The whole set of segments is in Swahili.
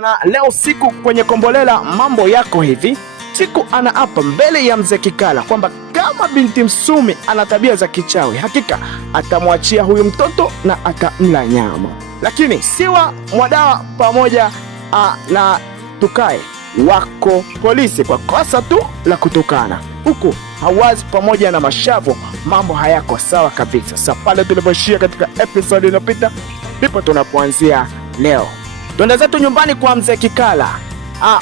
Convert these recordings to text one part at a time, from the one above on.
Na leo siku kwenye Kombolela mambo yako hivi. Chiku anaapa mbele ya mzee Kikala kwamba kama binti Msumi ana tabia za kichawi, hakika atamwachia huyu mtoto na atamla nyama. Lakini Siwa, Mwadawa pamoja na Tukae wako polisi kwa kosa tu la kutukana, huku Hawazi pamoja na Mashavu mambo hayako sawa kabisa. Sasa pale tulipoishia katika episode iliyopita ndipo tunapoanzia leo. Twende zetu nyumbani kwa mzee Kikala.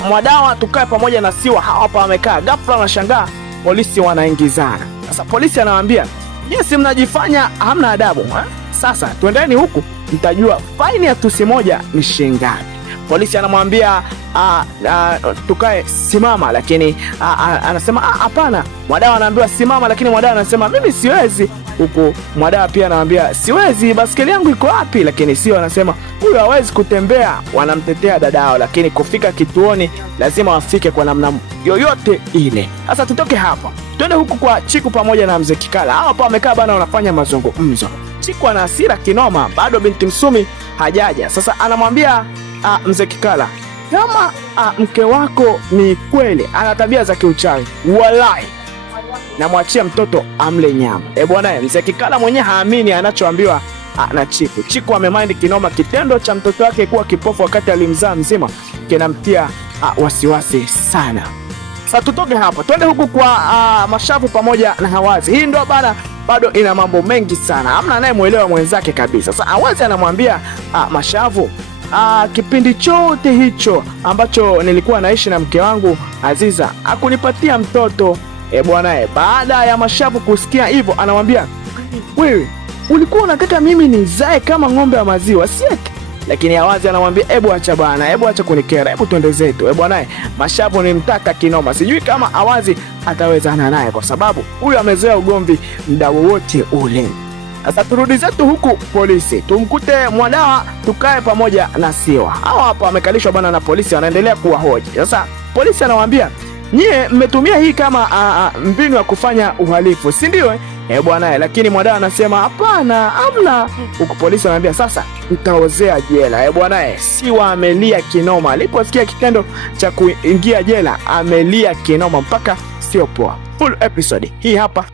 Mwadawa, Tukae pamoja na Siwa hapa wamekaa. Ghafla wanashangaa polisi wanaingizana. Sasa polisi anawaambia, "Yes, mnajifanya hamna adabu. Sasa twendeni huku mtajua faini ya tusi moja ni shilingi ngapi." Polisi anamwambia Tukae simama, lakini anasema hapana. Mwadawa anaambiwa simama, lakini Mwadawa anasema mimi siwezi. Huku Mwadawa pia anamwambia siwezi, baskeli yangu iko wapi? Lakini Siwa anasema huyu hawezi kutembea. Wanamtetea dadao, lakini kufika kituoni lazima wafike kwa namna yoyote ile. Sasa tutoke hapa twende huku kwa Chiku pamoja na mzee Kikala. Hapa wamekaa bana, wanafanya mazungumzo. Chiku ana hasira kinoma, bado binti Msumi hajaja. Sasa anamwambia mzee Kikala, kama mke wako ni kweli ana tabia za kiuchawi, walai namwachia mtoto amle nyama. Bwana, mzee Kikala mwenyewe haamini anachoambiwa na Chiku. Chiku amemind kinoma kitendo cha mtoto wake kuwa kipofu wakati alimzaa mzima, kinamtia wasiwasi sana. Sasa tutoke hapa twende huku kwa Mashavu pamoja na Hawazi. Hii ndio bado ina mambo mengi sana, hamna anayemuelewa mwenzake kabisa. Sasa Hawazi anamwambia Mashavu, kipindi chote hicho ambacho nilikuwa naishi na mke wangu Aziza hakunipatia mtoto. Bwana, baada ya Mashavu kusikia hivyo anamwambia, wewe ulikuwa unataka mimi nizae kama ng'ombe wa maziwa, sieti? Lakini Hawazi anamwambia, hebu acha bana, hebu acha kunikera, hebu twende zetu. Bwana, Mashavu ni mtaka kinoma. Sijui kama Hawazi atawezana naye kwa sababu huyu amezoea ugomvi muda wote ule. Sasa turudi zetu huku polisi, tumkute Mwadawa, Tukae pamoja na Siwa. Hawa hapa wamekalishwa bana na polisi, wanaendelea kuwahoji. Sasa polisi anawaambia, nyie mmetumia hii kama mbinu ya kufanya uhalifu, si ndio? Bwana, lakini Mwadawa anasema hapana, amna. Huku polisi anawaambia, sasa mtaozea jela. Bwana, Siwa amelia kinoma aliposikia kitendo cha kuingia jela, amelia kinoma mpaka sio poa. Full episode hii hapa.